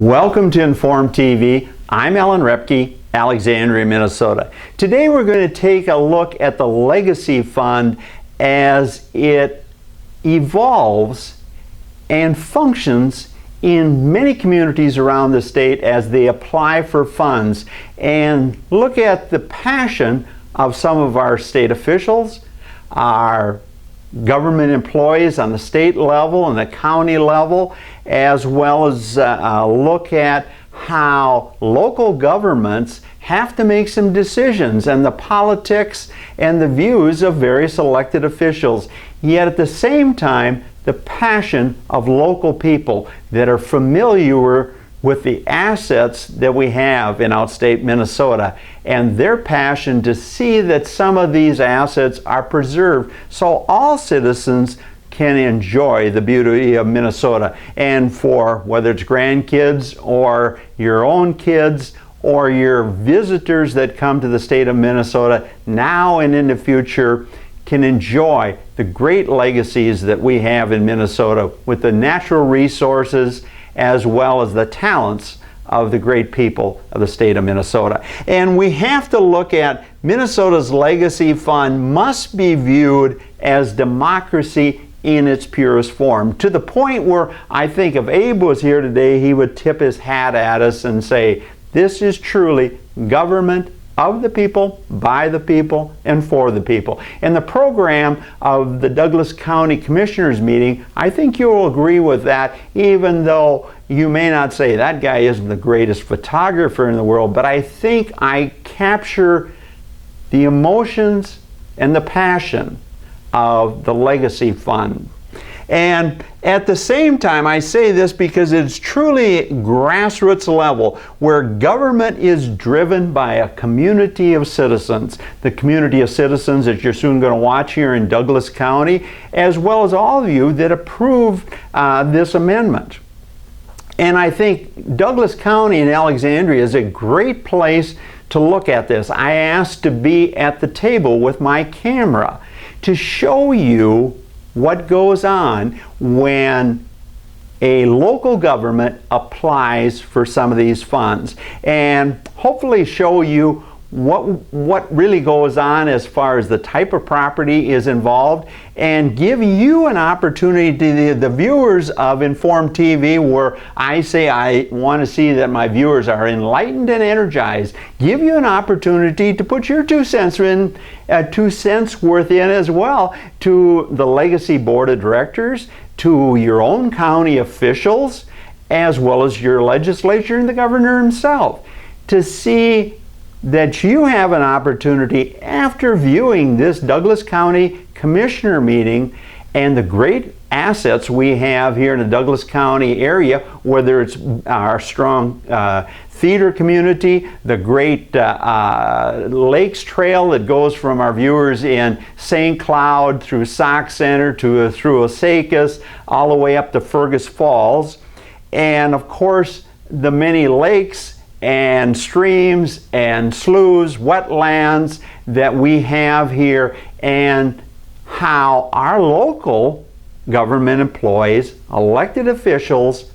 Welcome to Inform TV. I'm Alan Repke, Alexandria, Minnesota. Today we're going to take a look at the Legacy Fund as it evolves and functions in many communities around the state as they apply for funds, and look at the passion of some of our state officials, our government employees on the state level and the county level, as well as look at how local governments have to make some decisions and the politics and the views of various elected officials. Yet at the same time, the passion of local people that are familiar with the assets that we have in outstate Minnesota, and their passion to see that some of these assets are preserved so all citizens can enjoy the beauty of Minnesota. And for whether it's grandkids or your own kids or your visitors that come to the state of Minnesota now and in the future, can enjoy the great legacies that we have in Minnesota with the natural resources as well as the talents of the great people of the state of Minnesota. And we have to look at Minnesota's Legacy Fund must be viewed as democracy in its purest form, to the point where I think if Abe was here today, he would tip his hat at us and say, this is truly government of the people, by the people, and for the people. And the program of the Douglas County Commissioners meeting, I think you'll agree with that, even though you may not say that guy isn't the greatest photographer in the world, but I think I capture the emotions and the passion of the Legacy Fund. And at the same time, I say this because it's truly grassroots level, where government is driven by a community of citizens. The community of citizens that you're soon going to watch here in Douglas County, as well as all of you that approved this amendment. And I think Douglas County and Alexandria is a great place to look at this. I asked to be at the table with my camera to show you what goes on when a local government applies for some of these funds, and hopefully show you what really goes on as far as the type of property is involved, and give you an opportunity to the viewers of Inform TV, where I say I want to see that my viewers are enlightened and energized, give you an opportunity to put your 2 cents in, 2 cents worth in as well, to the Legacy Board of Directors, to your own county officials, as well as your legislature and the governor himself, to see that you have an opportunity after viewing this Douglas County Commissioner meeting and the great assets we have here in the Douglas County area, whether it's our strong theater community, the great Lakes Trail that goes from our viewers in St. Cloud through Sauk Center through Osakis, all the way up to Fergus Falls, and of course the many lakes and streams and sloughs, wetlands that we have here, and how our local government employees, elected officials,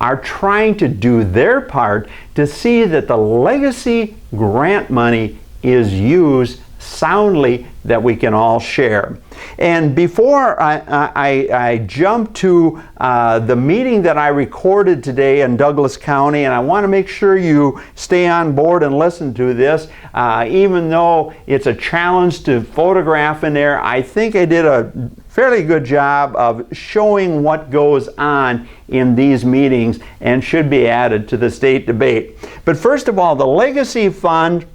are trying to do their part to see that the legacy grant money is used soundly, that we can all share. And before I jump to the meeting that I recorded today in Douglas County, and I want to make sure you stay on board and listen to this, even though it's a challenge to photograph in there, I think I did a fairly good job of showing what goes on in these meetings and should be added to the state debate. But first of all, the Legacy Fund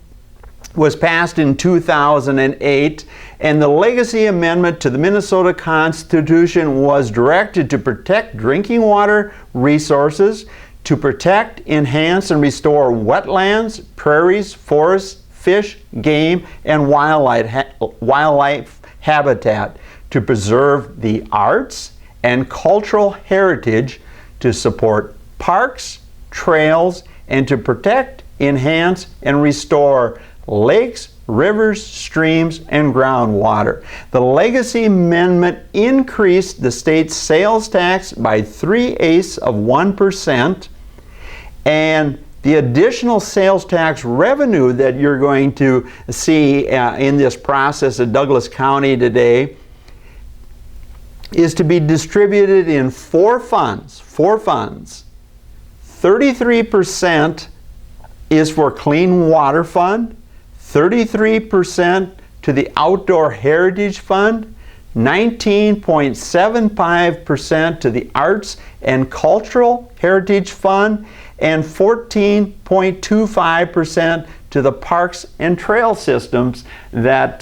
was passed in 2008, and the Legacy Amendment to the Minnesota Constitution was directed to protect drinking water resources, to protect, enhance, and restore wetlands, prairies, forests, fish, game, and wildlife habitat, to preserve the arts and cultural heritage, to support parks, trails, and to protect, enhance, and restore lakes, rivers, streams, and groundwater. The Legacy Amendment increased the state's sales tax by 3/8%, And the additional sales tax revenue that you're going to see in this process at Douglas County today is to be distributed in four funds. 33% is for Clean Water Fund, 33% to the Outdoor Heritage Fund, 19.75% to the Arts and Cultural Heritage Fund, and 14.25% to the Parks and Trail Systems that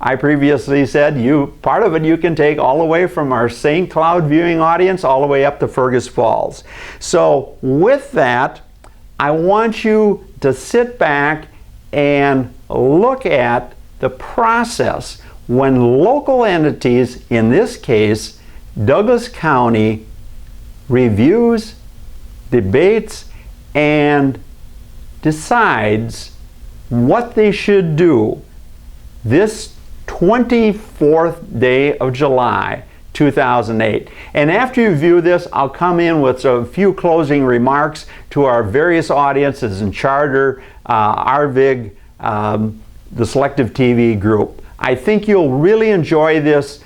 I previously said part of it you can take all the way from our St. Cloud viewing audience all the way up to Fergus Falls. So with that, I want you to sit back and look at the process when local entities, in this case Douglas County, reviews, debates, and decides what they should do this 24th day of July 2008. And after you view this, I'll come in with a few closing remarks to our various audiences in Charter, RVIG, the Selective TV group. I think you'll really enjoy this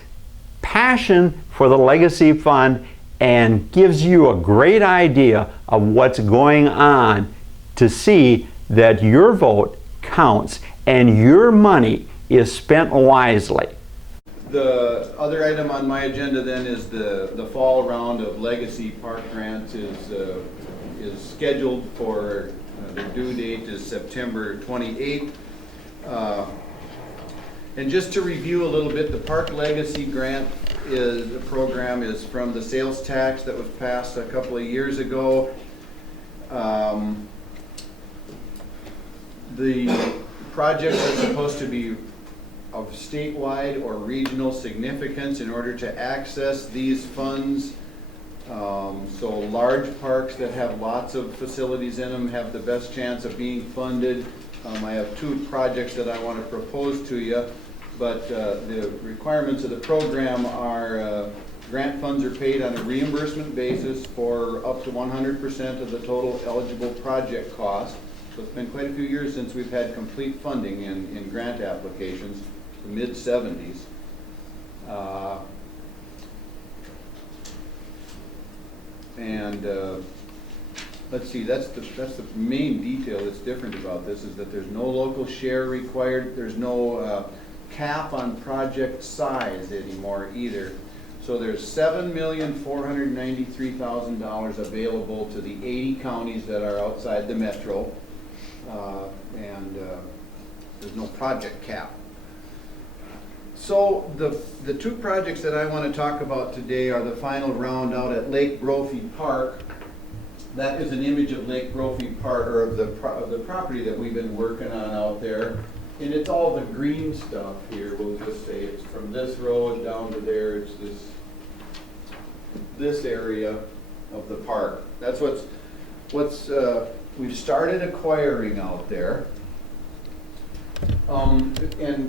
passion for the Legacy Fund and gives you a great idea of what's going on to see that your vote counts and your money is spent wisely. The other item on my agenda then is the fall round of Legacy Park grants is scheduled for, the due date is September 28th. And just to review a little bit, the Park Legacy Grant program is from the sales tax that was passed a couple of years ago. The projects are supposed to be of statewide or regional significance in order to access these funds. So large parks that have lots of facilities in them have the best chance of being funded. I have two projects that I want to propose to you, but the requirements of the program are grant funds are paid on a reimbursement basis for up to 100% of the total eligible project cost. So it's been quite a few years since we've had complete funding in grant applications, the mid-70s. Let's see, that's the main detail that's different about this, is that there's no local share required. There's no cap on project size anymore either. So there's $7,493,000 available to the 80 counties that are outside the metro, and there's no project cap. So the two projects that I want to talk about today are the final round out at Lake Brophy Park. That is an image of Lake Brophy Park, or of the property that we've been working on out there. And it's all the green stuff here. We'll just say it's from this road down to there. It's this area of the park. That's what's we've started acquiring out there. And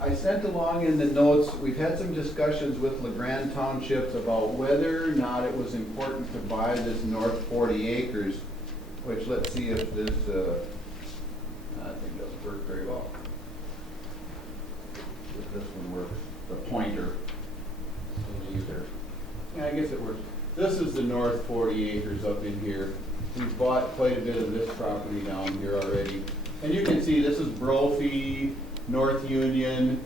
I sent along in the notes, we've had some discussions with LeGrand Townships about whether or not it was important to buy this north 40 acres, which, let's see if this, I think doesn't work very well. If this one works, the pointer in either. Yeah, I guess it works. This is the north 40 acres up in here. We've bought quite a bit of this property down here already. And you can see this is Brophy, North Union,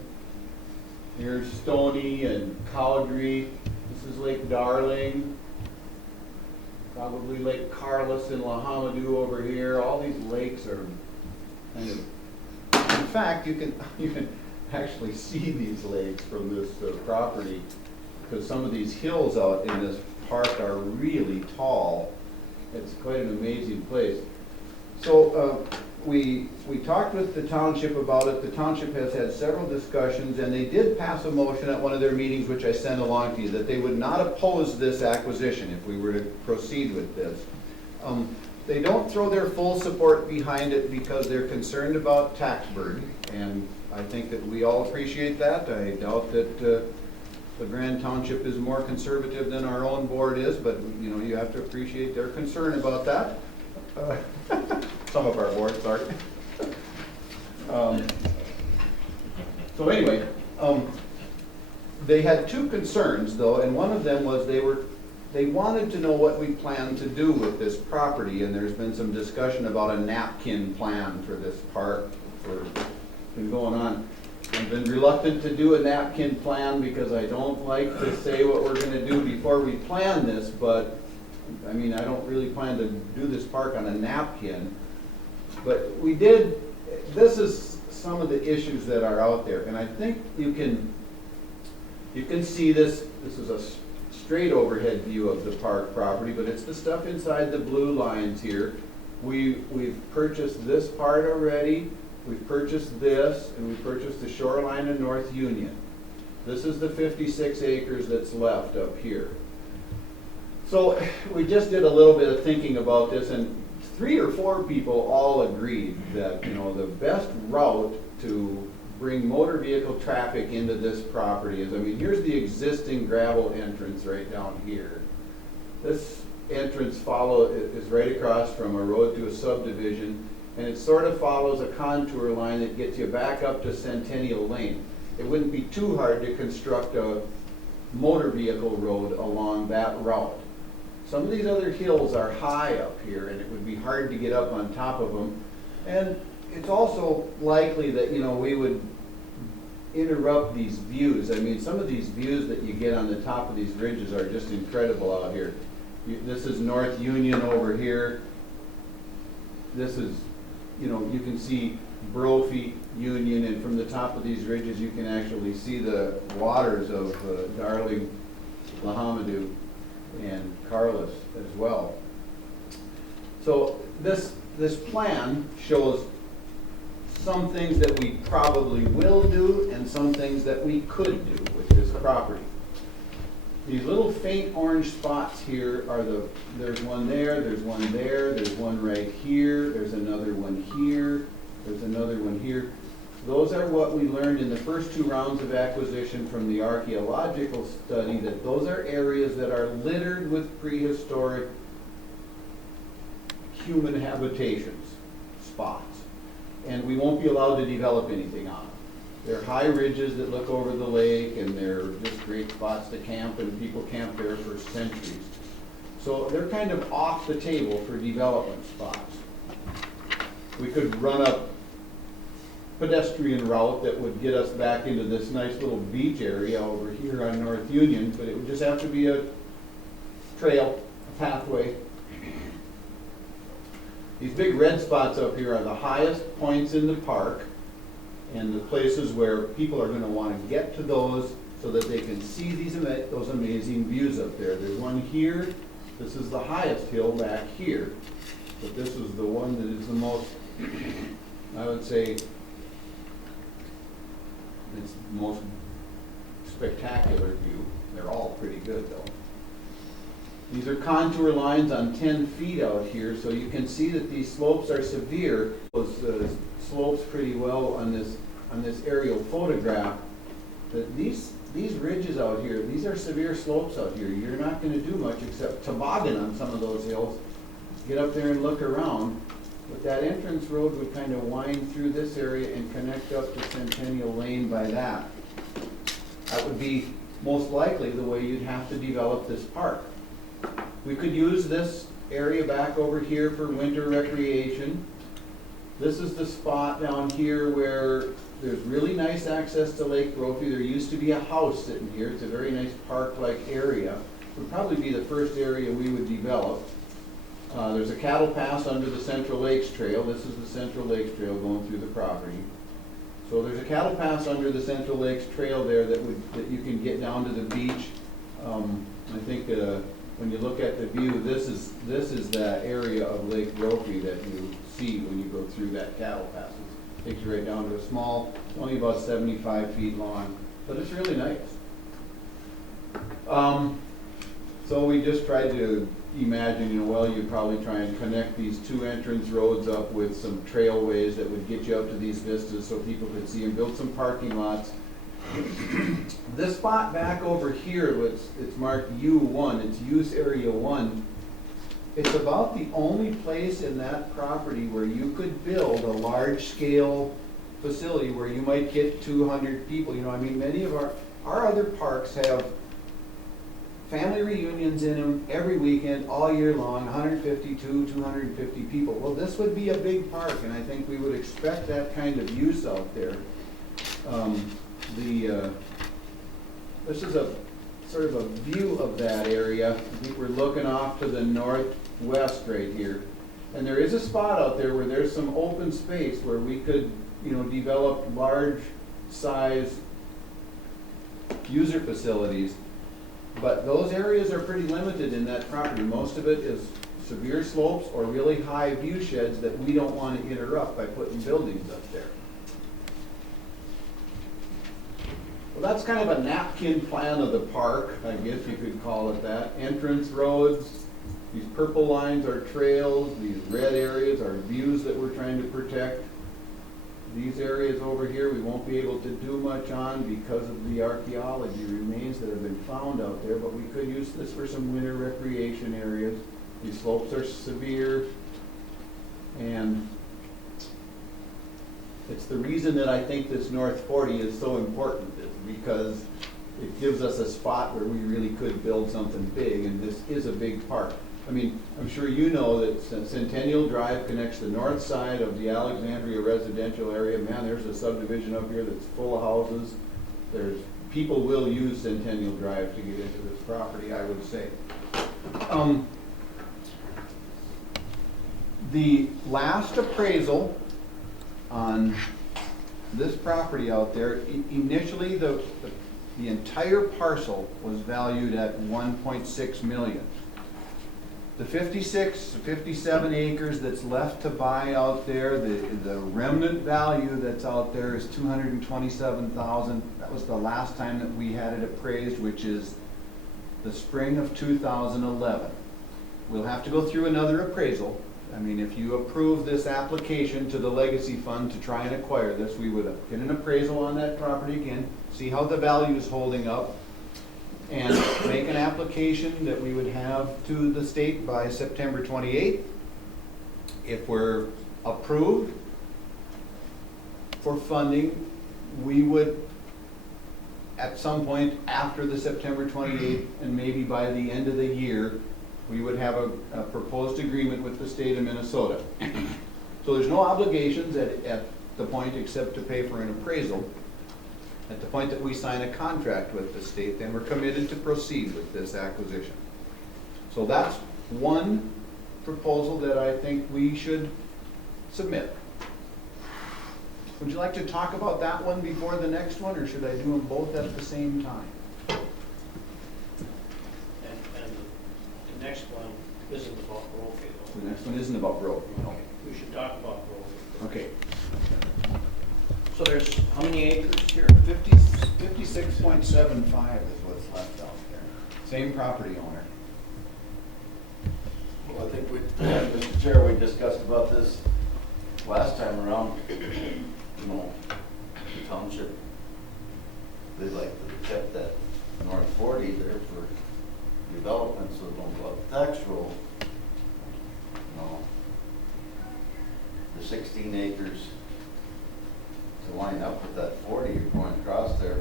here's Stony and Cowdrey. This is Lake Darling, probably Lake Carlos and Lahamadou over here. All these lakes are kind of, in fact, you can actually see these lakes from this property, because some of these hills out in this park are really tall. It's quite an amazing place. So we talked with the township about it. The township has had several discussions, and they did pass a motion at one of their meetings, which I sent along to you, that they would not oppose this acquisition if we were to proceed with this. They don't throw their full support behind it because they're concerned about tax burden, and I think that we all appreciate that. I doubt that LeGrand Township is more conservative than our own board is, but you know, you have to appreciate their concern about that. Some of our boards are. So anyway, they had two concerns though, and one of them was they wanted to know what we plan to do with this property, and there's been some discussion about a napkin plan for this park for been going on. I've been reluctant to do a napkin plan because I don't like to say what we're going to do before we plan this, but I mean, I don't really plan to do this park on a napkin. But we did, this is some of the issues that are out there, and I think you can see this. This is a straight overhead view of the park property, but it's the stuff inside the blue lines here. We've purchased this part already. We've purchased this, and we purchased the shoreline of North Union. This is the 56 acres that's left up here. So we just did a little bit of thinking about this, and 3 or 4 people all agreed that, you know, the best route to bring motor vehicle traffic into this property is, I mean, here's the existing gravel entrance right down here. This entrance is right across from a road to a subdivision, and it sort of follows a contour line that gets you back up to Centennial Lane. It wouldn't be too hard to construct a motor vehicle road along that route. Some of these other hills are high up here, and it would be hard to get up on top of them. And it's also likely that, you know, we would interrupt these views. I mean, some of these views that you get on the top of these ridges are just incredible out here. This is North Union over here. This is, you know, you can see Brophy, Union, and from the top of these ridges you can actually see the waters of Darling, Lahamadou, and Carlos as well. So this plan shows some things that we probably will do and some things that we could do with this property. These little faint orange spots here are there's one there, there's one there, there's one right here, there's another one here, there's another one here. Those are what we learned in the first 2 rounds of acquisition from the archaeological study, that those are areas that are littered with prehistoric human habitations, spots. And we won't be allowed to develop anything on them. They're high ridges that look over the lake, and they're just great spots to camp, and people camp there for centuries. So they're kind of off the table for development spots. We could run a pedestrian route that would get us back into this nice little beach area over here on North Union, but it would just have to be a trail, a pathway. These big red spots up here are the highest points in the park, and the places where people are going to want to get to those so that they can see those amazing views up there. There's one here. This is the highest hill back here, but this is the one that is the most, I would say, it's the most spectacular view. They're all pretty good though. These are contour lines on 10 feet out here, so you can see that these slopes are severe. Those slopes pretty well on this aerial photograph. That these ridges out here, these are severe slopes out here. You're not going to do much except toboggan on some of those hills. Get up there and look around. But that entrance road would kind of wind through this area and connect up to Centennial Lane by that. That would be most likely the way you'd have to develop this park. We could use this area back over here for winter recreation. This is the spot down here where there's really nice access to Lake Brophy. There used to be a house sitting here. It's a very nice park-like area. It would probably be the first area we would develop. There's a cattle pass under the Central Lakes Trail. This is the Central Lakes Trail going through the property. So there's a cattle pass under the Central Lakes Trail there that you can get down to the beach. I think when you look at the view, this is the area of Lake Brophy that you see when you go through that cattle pass. It takes you right down to a small, only about 75 feet long, but it's really nice. So we just tried to imagine, well, you'd probably try and connect these 2 entrance roads up with some trailways that would get you up to these vistas so people could see, and build some parking lots. This spot back over here, it's marked U1, it's use area 1. It's about the only place in that property where you could build a large-scale facility where you might get 200 people. You know, I mean, many of our other parks have family reunions in them every weekend, all year long, 250 people. Well, this would be a big park, and I think we would expect that kind of use out there. This is a sort of a view of that area. I think we're looking off to the northwest right here. And there is a spot out there where there's some open space where we could, you know, develop large size user facilities. But those areas are pretty limited in that property. Most of it is severe slopes or really high view sheds that we don't want to interrupt by putting buildings up there. Well, that's kind of a napkin plan of the park, I guess you could call it that. Entrance roads, these purple lines are trails, these red areas are views that we're trying to protect. These areas over here we won't be able to do much on because of the archaeology remains that have been found out there, but we could use this for some winter recreation areas. These slopes are severe, and it's the reason that I think this North 40 is so important, is because it gives us a spot where we really could build something big, and this is a big park. I mean, I'm sure you know that Centennial Drive connects the north side of the Alexandria residential area. Man, there's a subdivision up here that's full of houses. People will use Centennial Drive to get into this property, I would say. The last appraisal on this property out there, initially the entire parcel was valued at 1.6 million. The 57 acres that's left to buy out there, the remnant value that's out there is 227,000. That was the last time that we had it appraised, which is the spring of 2011. We'll have to go through another appraisal. I mean, if you approve this application to the Legacy Fund to try and acquire this, we would get an appraisal on that property again, see how the value is holding up, and make an application that we would have to the state by September 28th. If we're approved for funding, we would, at some point after the September 28th, and maybe by the end of the year, we would have a proposed agreement with the state of Minnesota. So there's no obligations at the point except to pay for an appraisal. At the point that we sign a contract with the state, then we're committed to proceed with this acquisition. So that's one proposal that I think we should submit. Would you like to talk about that one before the next one, or should I do them both at the same time? And the next one isn't about Brophy, though. The next one isn't about Brophy. Okay, we should talk about Brophy. Okay. So there's how many acres here? 56.75 is what's left out there. Same property owner. Well, I think Mr. Chair, we discussed about this last time around. You know, the township, they'd like to keep that North 40 there for development, so it don't go up the tax roll. You know, the 16 acres to line up with that 40 you're going across there,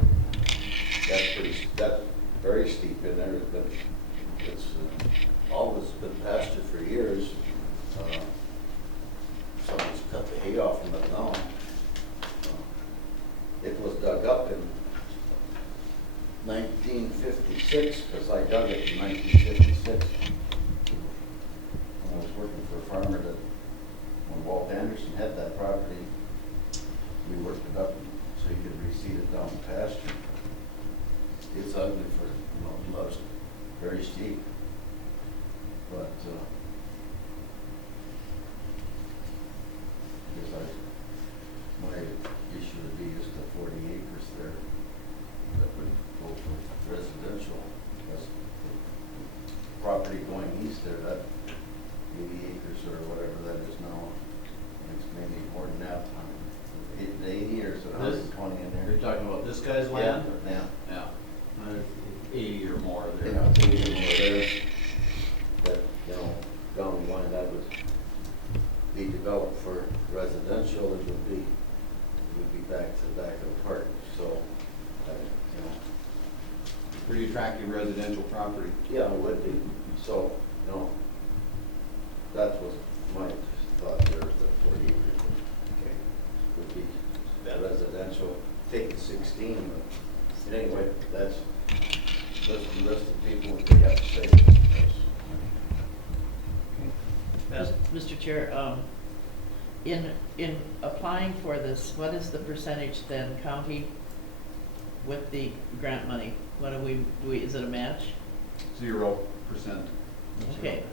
that's very steep in there. It's always been pasture for years. Someone's cut the hay off from it now. It was dug up in 1956, because I dug it in 1956. I was working for a farmer that, when Walt Anderson had that property, we worked it up so he could reseed it down the pasture. It's ugly for, loves very steep. But my issue would be just the 40 acres there that would go for residential. That's be developed for residential, it would be back to the back of the park, so, you know. Pretty attractive residential property. Yeah, it would be, so, you know, that was my thought there, that 40 acres would be residential, take the 16, but anyway, that's the rest of the people, what they have to say. Mr. Chair, in applying for this, what is the percentage then county with the grant money? What do we, is it a match? 0%. Okay,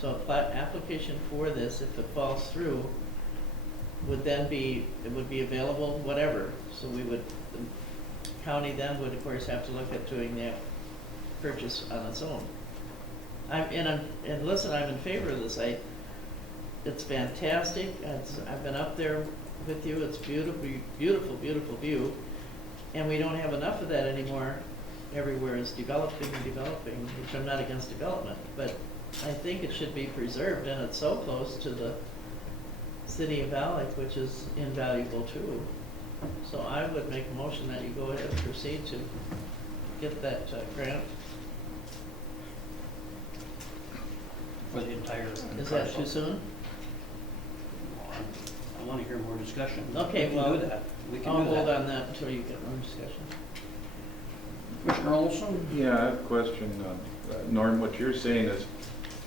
so application for this, if it falls through, would then be, it would be available, whatever. So we would, the county then would of course have to look at doing that purchase on its own. And listen, I'm in favor of this. It's fantastic. I've been up there with you. It's beautiful, beautiful, beautiful view. And we don't have enough of that anymore. Everywhere is developing and developing, which I'm not against development, but I think it should be preserved, and it's so close to the city of Alec, which is invaluable too. So I would make a motion that you go ahead and proceed to get that grant. For the entire. Is that too soon? I want to hear more discussion. Okay, We can well, do that. We can I'll do hold that. on that until you get more discussion. Commissioner Olson? Yeah, I have a question. Norm, what you're saying is,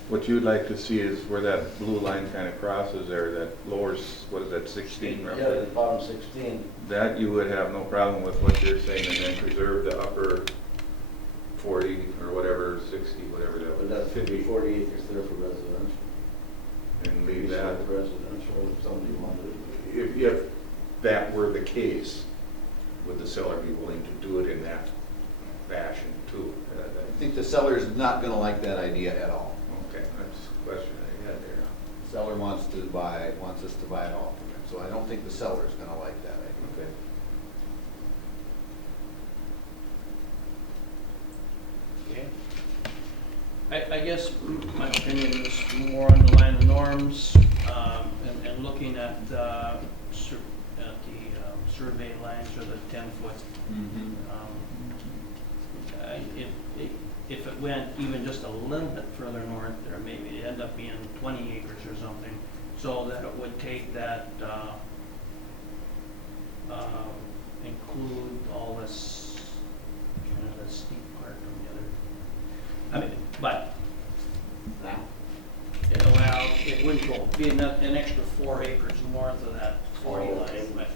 what you'd like to see is where that blue line kind of crosses there, that lowers, what is that, 16 roughly? Yeah, the bottom 16. That you would have no problem with what you're saying, and then preserve the upper 40 or whatever, 60, whatever that But would that's 50, be, 40 acres there for residential. and leave that. Residential, if somebody wanted it. If that were the case, would the seller be willing to do it in that fashion too? I think the seller's not gonna like that idea at all. Okay, that's the question I had there. The seller wants us to buy it all from him, so I don't think the seller's gonna like that idea. Okay. Okay. I guess my opinion is more on the line of norms, and looking at the survey lines or the 10-foot. If it went even just a little bit further north there, maybe it'd end up being 20 acres or something, so that it would take that, include all this, kind of the steep part on the other. I mean, but, well, it would go, be an extra 4 acres north of that 40 line, but,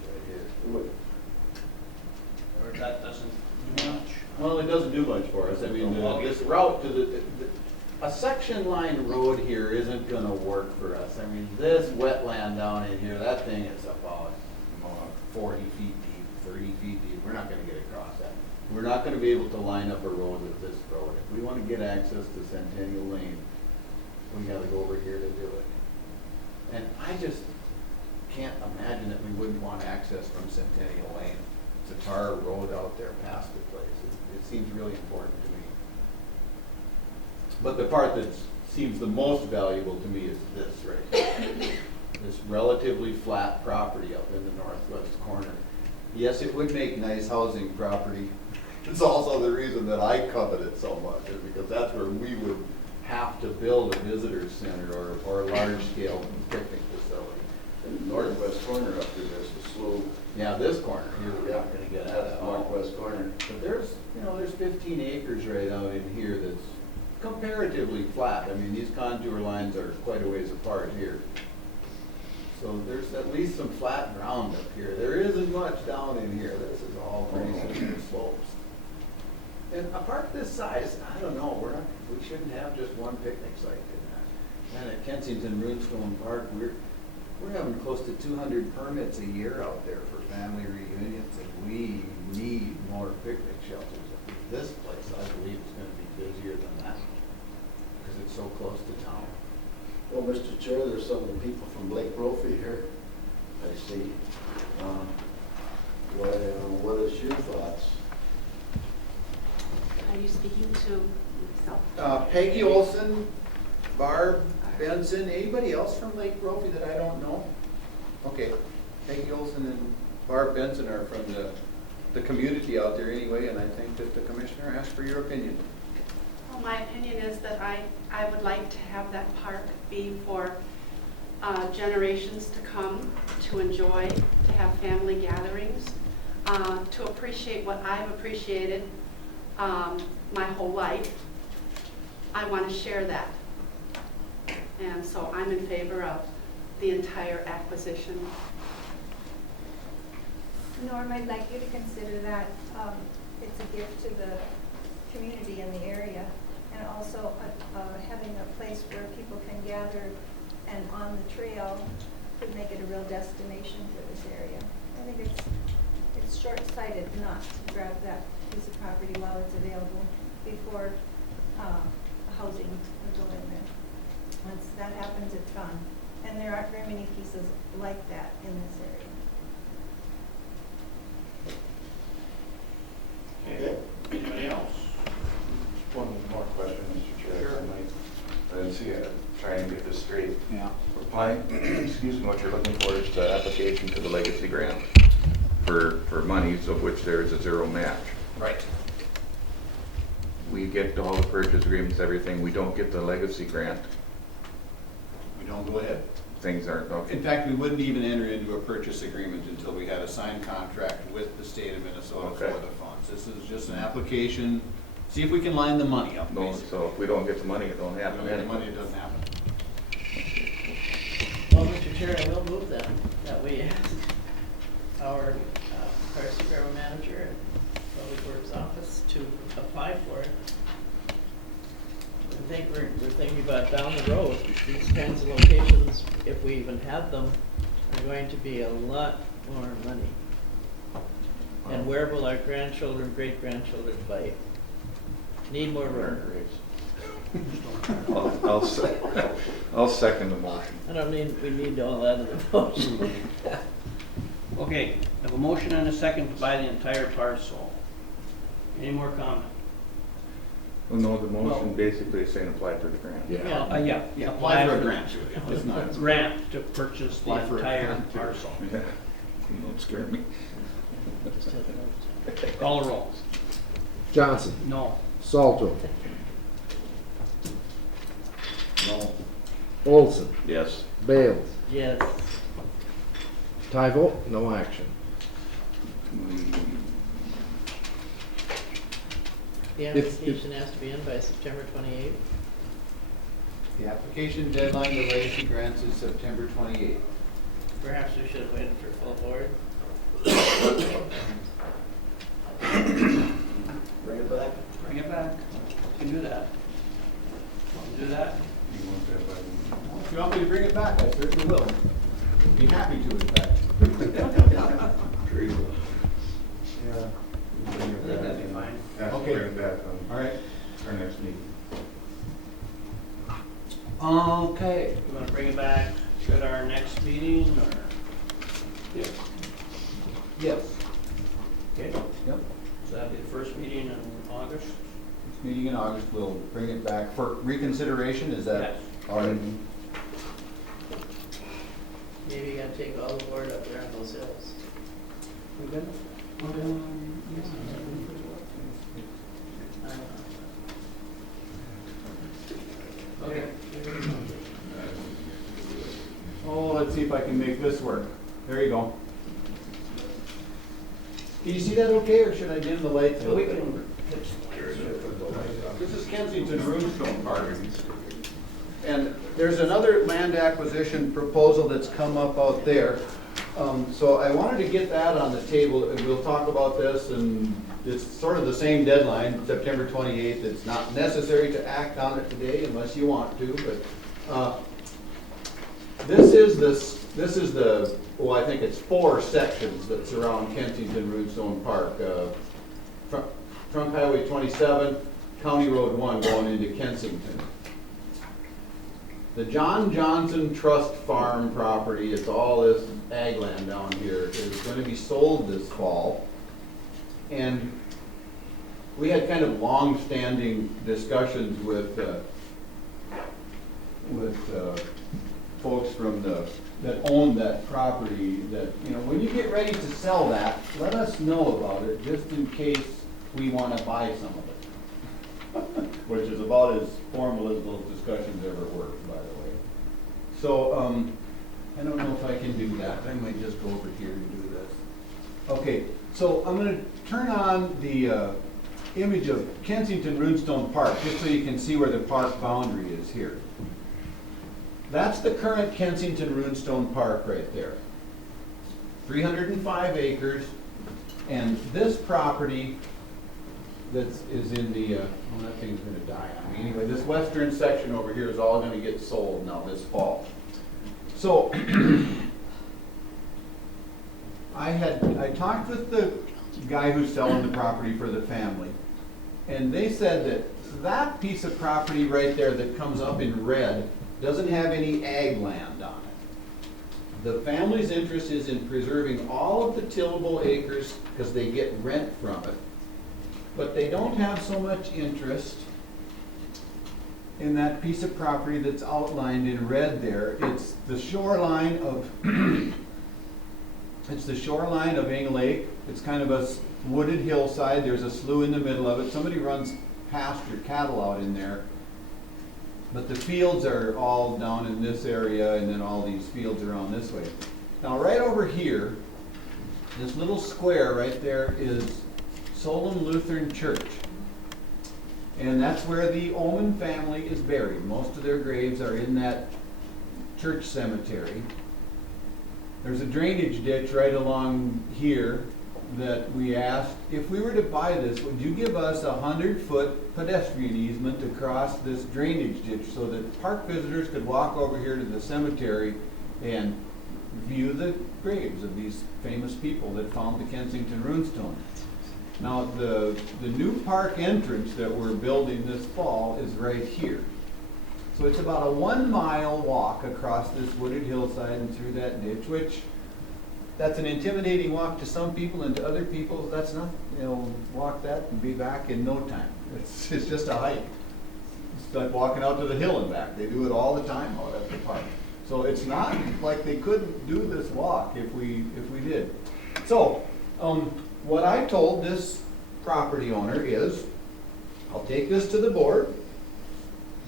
or that doesn't do much. Well, it doesn't do much for us. I mean, this route to a section line road here isn't gonna work for us. I mean, this wetland down in here, that thing is about 40 feet deep, 30 feet deep. We're not gonna get across that. We're not gonna be able to line up a road with this road. If we wanna get access to Centennial Lane, we gotta go over here to do it. And I just can't imagine that we wouldn't want access from Centennial Lane. It's a tar road out there past the place. It seems really important to me. But the part that seems the most valuable to me is this right here. This relatively flat property up in the northwest corner. Yes, it would make nice housing property. It's also the reason that I covet it so much, is because that's where we would have to build a visitor center or a large-scale picnic facility. In the northwest corner up there, there's a slope. Yeah, this corner here, we're not gonna get at That's at all. northwest corner. But there's 15 acres right out in here that's comparatively flat. I mean, these contour lines are quite a ways apart here. So there's at least some flat ground up here. There isn't much down in here. This is all pretty steep slopes. And a park this size, I don't know, we shouldn't have just one picnic site in that. And at Kensington Runestone Park, we're having close to 200 permits a year out there for family reunions, and we need more picnic shelters. This place, I believe, is gonna be busier than that, because it's so close to town. Well, Mr. Chair, there's some of the people from Lake Brophy here, I see. What is your thoughts? Are you speaking to myself? Peggy Olson, Barb, Ben Benson, anybody else from Lake Brophy that I don't know? Okay, Peggy Olson and Barb Benson are from the community out there anyway, and I think that the commissioner asked for your opinion. Well, my opinion is that I would like to have that park be for generations to come, to enjoy, to have family gatherings, to appreciate what I've appreciated my whole life. I want to share that. And so I'm in favor of the entire acquisition. Norm, I'd like you to consider that it's a gift to the community in the area, and also having a place where people can gather and on the trail could make it a real destination for this area. I think it's short-sighted not to grab that piece of property while it's available before housing will go in there. Once that happens, it's gone. And there aren't very many pieces like that in this area. Okay, anybody else? One more question, Mr. Chair, if I might. I didn't see it, trying to get this straight. Yeah. Applying, excuse me, what you're looking for is the application to the legacy grant for monies of which there is a zero match. Right. We get all the purchase agreements, everything, we don't get the legacy grant, We don't go ahead. things aren't, okay. In fact, we wouldn't even enter into a purchase agreement until we had a signed contract with the state of Minnesota for Okay. the funds. This is just an application, see if we can line the money up, No, basically. so if we don't get the money, it don't If we happen don't get the anyway. money, it doesn't happen. Well, Mr. Chair, I will move then, that we ask our Parks Department manager and Public Works office to apply for it. I think we're thinking about down the road, these kinds of locations, if we even have them, are going to be a lot more money. And where will our grandchildren, great-grandchildren bite? Need more room. I'll second the motion. I don't mean, we need all that in the motion. Okay, I have a motion and a second to buy the entire parcel. Any more comment? Well, no, the motion basically is saying apply for the grant. Yeah. Yeah. Apply for a grant. It's not. Grant to purchase the Apply for a entire grant, too. parcel. Yeah, you don't scare me. Call the roll. Johnson, No. Salto, No. Olson, Yes. Bales, Yes. tie vote, no action. The If- application has to be in by September 28th. The application deadline to legacy grants is September 28th. Perhaps we should have waited for full board. Bring it back. Bring it back. You can do that. Want to do that? You want that by If you want me to bring it back, I certainly will. Be happy to, in fact. Sure you will. Yeah. I think that'd be fine. Okay. Bring it back All right. on our next meeting. Okay, you want to bring it back at our next meeting, or? Yes. Okay, Yep. so that'll be the first meeting in August? This meeting in August, we'll bring it back for reconsideration, is that? Yes. All right. Maybe you gotta take all the board up there on those hills. We good? Okay. Oh, let's see if I can make this work. There you go. Can you see that okay, or should I dim the lights? a So we little bit? can put some lights. This is Kensington Runestone Park. And there's another land acquisition proposal that's come up out there. So I wanted to get that on the table, and we'll talk about this, and it's sort of the same deadline, September 28th. It's not necessary to act on it today unless you want to, but this is the, well, I think it's 4 sections that surround Kensington Runestone Park. Trunk Highway 27, County Road 1 going into Kensington. The John Johnson Trust Farm property, it's all this ag land down here, is going to be sold this fall. And we had kind of long-standing discussions with folks from that own that property that, when you get ready to sell that, let us know about it, just in case we want to buy some of it. Which is about as formal as those discussions ever were, by the way. So, I don't know if I can do that. I might just go over here and do this. Okay, so I'm going to turn on the image of Kensington Runestone Park, just so you can see where the park boundary is here. That's the current Kensington Runestone Park right there. 305 acres, and this property that is in the, oh, that thing's going to die on me. Anyway, this western section over here is all going to get sold now this fall. So, I talked with the guy who's selling the property for the family, and they said that that piece of property right there that comes up in red doesn't have any ag land on it. The family's interest is in preserving all of the tillable acres because they get rent from it. But they don't have so much interest in that piece of property that's outlined in red there. It's the shoreline of Ing Lake. It's kind of a wooded hillside. There's a slough in the middle of it. Somebody runs pasture cattle out in there. But the fields are all down in this area, and then all these fields around this way. Now right over here, this little square right there is Solon Lutheran Church. And that's where the Oman family is buried. Most of their graves are in that church cemetery. There's a drainage ditch right along here that we asked, if we were to buy this, would you give us a 100-foot pedestrian easement across this drainage ditch so that park visitors could walk over here to the cemetery and view the graves of these famous people that found the Kensington Runestone. Now, the new park entrance that we're building this fall is right here. So it's about a 1-mile walk across this wooded hillside and through that ditch, which that's an intimidating walk to some people, and to other people, that's not, walk that and be back in no time. It's just a hike. It's like walking out to the hill and back. They do it all the time out at the park. So it's not like they couldn't do this walk if we did. So, what I told this property owner is, I'll take this to the board.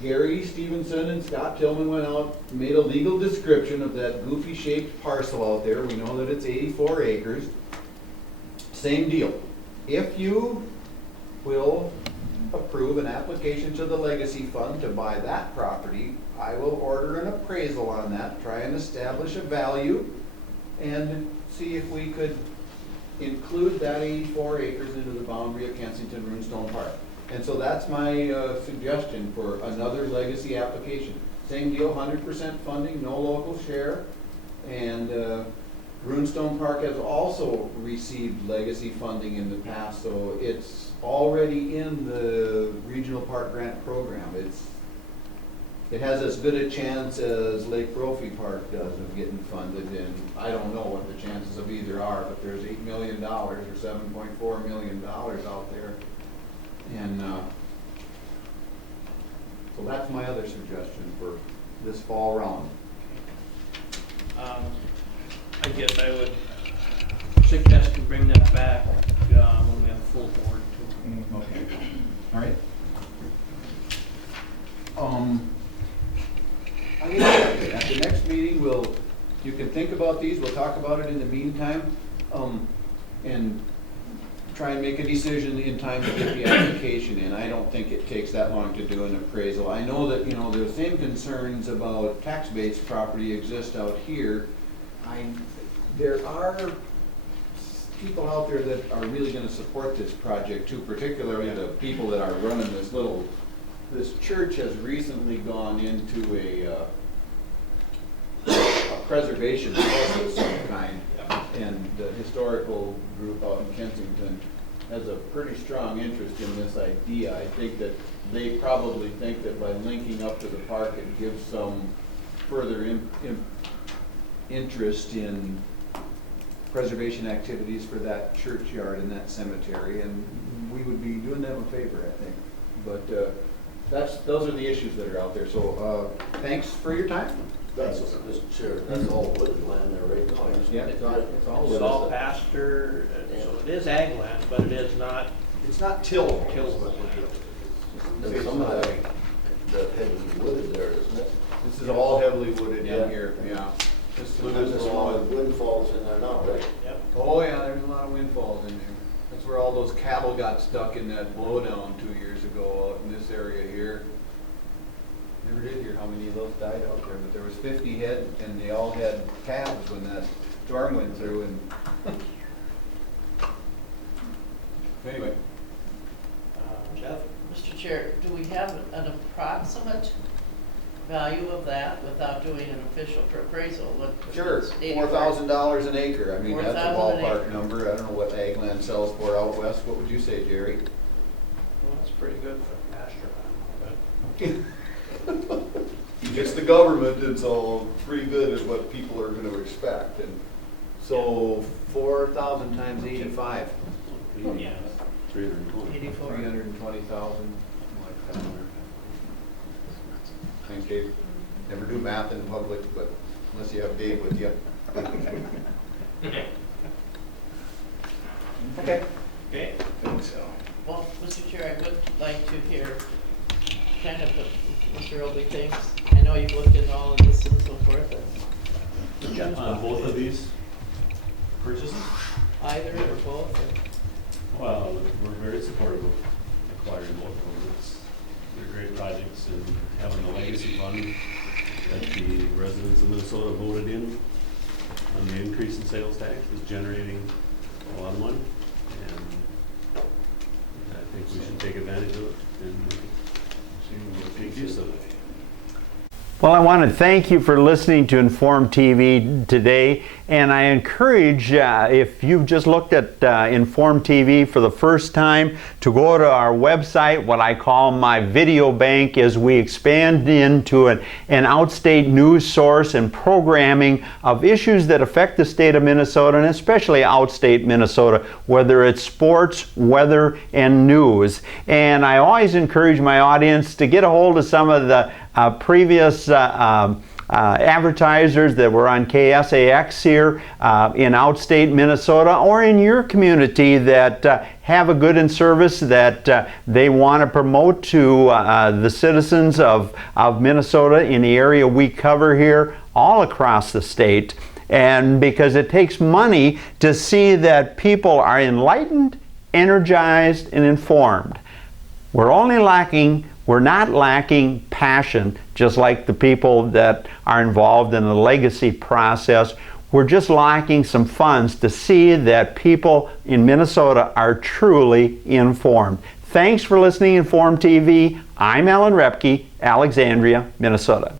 Gary Stevenson and Scott Tillman went out, made a legal description of that goofy shaped parcel out there. We know that it's 84 acres. Same deal. If you will approve an application to the Legacy Fund to buy that property, I will order an appraisal on that, try and establish a value, and see if we could include that 84 acres into the boundary of Kensington Runestone Park. And so that's my suggestion for another legacy application. Same deal, 100% funding, no local share. And Runestone Park has also received legacy funding in the past, so it's already in the Regional Park Grant Program. It has as good a chance as Lake Brophy Park does of getting funded, and I don't know what the chances of either are, but there's $8 million or $7.4 million out there. And so that's my other suggestion for this fall round. I guess I would suggest to bring that back when we have full board too. Okay. All right. I guess at the next meeting, you can think about these. We'll talk about it in the meantime, and try and make a decision in time to get the application in. I don't think it takes that long to do an appraisal. I know that, the same concerns about tax-based property exist out here. There are people out there that are really going to support this project too, particularly the people that are running this church has recently gone into a preservation course of some kind, and the historical group out in Kensington has a pretty strong interest in this idea. I think that they probably think that by linking up to the park, it gives some further interest in preservation activities for that churchyard and that cemetery, and we would be doing them a favor, I think. But those are the issues that are out there. So thanks for your time. That's, Mr. Chair, that's all wooded land there right now. Yeah, it's all It's all pasture, so it is ag land, but it is not It's not tillable. tillable. And some of that heavily wooded there, isn't it? This is all heavily wooded Yeah. in here, yeah. Just There's Lucas a lot Lawn. of windfalls in there now, right? Yep. Oh, yeah, there's a lot of windfalls in there. That's where all those cattle got stuck in that blowdown 2 years ago out in this area here. Never did hear how many of those died out there, but there was 50 head and they all had calves when that storm went through and anyway. Jeff? Mr. Chair, do we have an approximate value of that without doing an official appraisal? What- Sure, it's 4,000 an acre. I mean, that's a 4,000 an ballpark acre. number. I don't know what ag land sells for out west. What would you say, Jerry? Well, that's pretty good for pasture land, It's the government, and so pretty good is what people are gonna expect. And so 4,000 times 85, but, yeah. 84. 320,000, something like that. Thanks, Dave. Never do math in public, but unless you have Dave with you. Okay. Okay. I think so. Well, Mr. Chair, I would like to hear kind of what Mr. Obi thinks. I know you've looked into all of this and so forth, and On both of these purchases? either or both. Or Well, we're very supportive of acquiring both of them. They're great projects, and having the legacy fund that the residents of Minnesota voted in on the increase in sales tax is generating a lot of money. And I think we should take advantage of it and make use of it. Well, I want to thank you for listening to Inform TV today, and I encourage, if you've just looked at Inform TV for the first time, to go to our website. What I call my video bank as we expand into an outstate news source and programming of issues that affect the state of Minnesota, and especially outstate Minnesota, whether it's sports, weather, and news. And I always encourage my audience to get a hold of some of the previous advertisers that were on KSAX here in outstate Minnesota, or in your community that have a good in service that they want to promote to the citizens of Minnesota in the area we cover here all across the state. And because it takes money to see that people are enlightened, energized, and informed. We're not lacking passion, just like the people that are involved in the legacy process. We're just lacking some funds to see that people in Minnesota are truly informed. Thanks for listening to Inform TV. I'm Alan Repke, Alexandria, Minnesota.